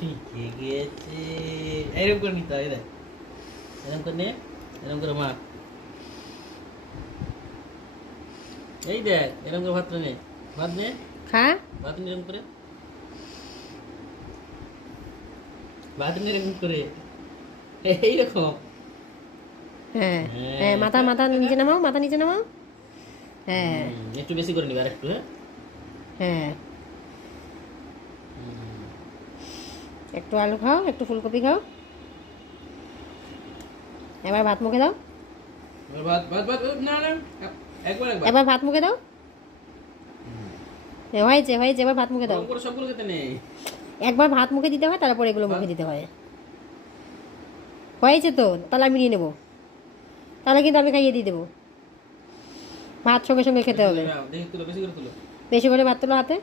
শিখে গেছে। এরকম করে নিতে হয়, দেখ এরকম করে নে, এরকম করে মা, এই দেখ এরকম করে ভাতটা নে, ভাত নে, খা। ভাত নে এরকম করে, ভাত নে এরকম করে, এইরকম। হ্যাঁ হ্যাঁ, মাথা মাথা নিচে নামাও, মাথা নিচে নামাও। হ্যাঁ একটু বেশি করে নিবি, আর একটু। হ্যাঁ, হ্যাঁ, একটু আলু খাও, একটু ফুলকপি খাও। এবার ভাত মুখে দাও, ভাত ভাত ভাত, না না, একবার একবার এবার ভাত মুখে দাও। হয়েছে হয়েছে, এবার ভাত মুখে দাও। ওরকম করে সবগুলো খেতে নেই। একবার ভাত মুখে দিতে হয়, তারপর এগুলো মুখে দিতে হয়। হয়েছে তো, তাহলে আমি নিয়ে নেবো, তাহলে কিন্তু আমি খাইয়ে দিয়ে দেবো। ভাত সঙ্গে সঙ্গে খেতে হবে। দেখি তুলো, বেশি করে তুলো। বেশি করে ভাত তোলো হাতে।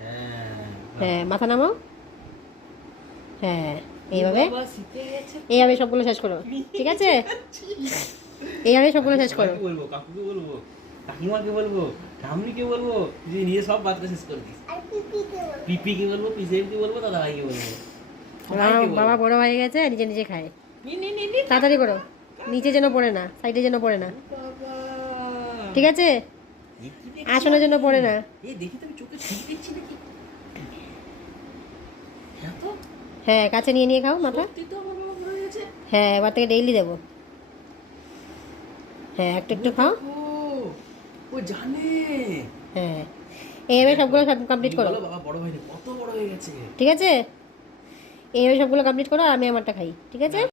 হ্যাঁ হ্যাঁ, মাথা নামাও। হ্যাঁ, এইভাবে বাবা, শিখে গেছে। এইভাবে সবগুলো শেষ করো, ঠিক আছে? এইভাবে সবগুলো শেষ করো। সবাইকে বলবো, কাকুকে বলবো, কাকিমাকে বলবো, ঠাম্মিকে বলবো, যে নিয়ে সব বাচ্চা শেষ করে দিস। পিপিকে বলবো, পিসেমকে বলবো, দাদা ভাইকে বলবো, সবাইকে বলবো। বাবা বড় হয়ে গেছে, নিজে নিজে খায়। নি, নি, নি, নি। তাড়াতাড়ি করো, নিচে যেন পড়ে না, সাইডে যেন পড়ে না, বাবা, ঠিক আছে? এ কি দেখছি আসনের জন্য আমি? পড়ে না। এই দেখি তো, আমি চোখে ঠিক দেখছি নাকি? হ্যাঁ তো, হ্যাঁ, কাছে নিয়ে নিয়ে খাও মাথা। সত্যি তো আমার বাবা বড় হয়ে গেছে। হ্যাঁ, এবার থেকে ডেইলি দেবো। হ্যাঁ, একটু একটু খাও। ও জানে। হ্যাঁ, এইভাবে সবগুলো সব কমপ্লিট করো, বলো, বাবা বড় হয়নি, কত বড় হয়ে গেছে। ঠিক আছে? এইভাবে সবগুলো কমপ্লিট করো, আর আমি আমারটা খাই, ঠিক আছে?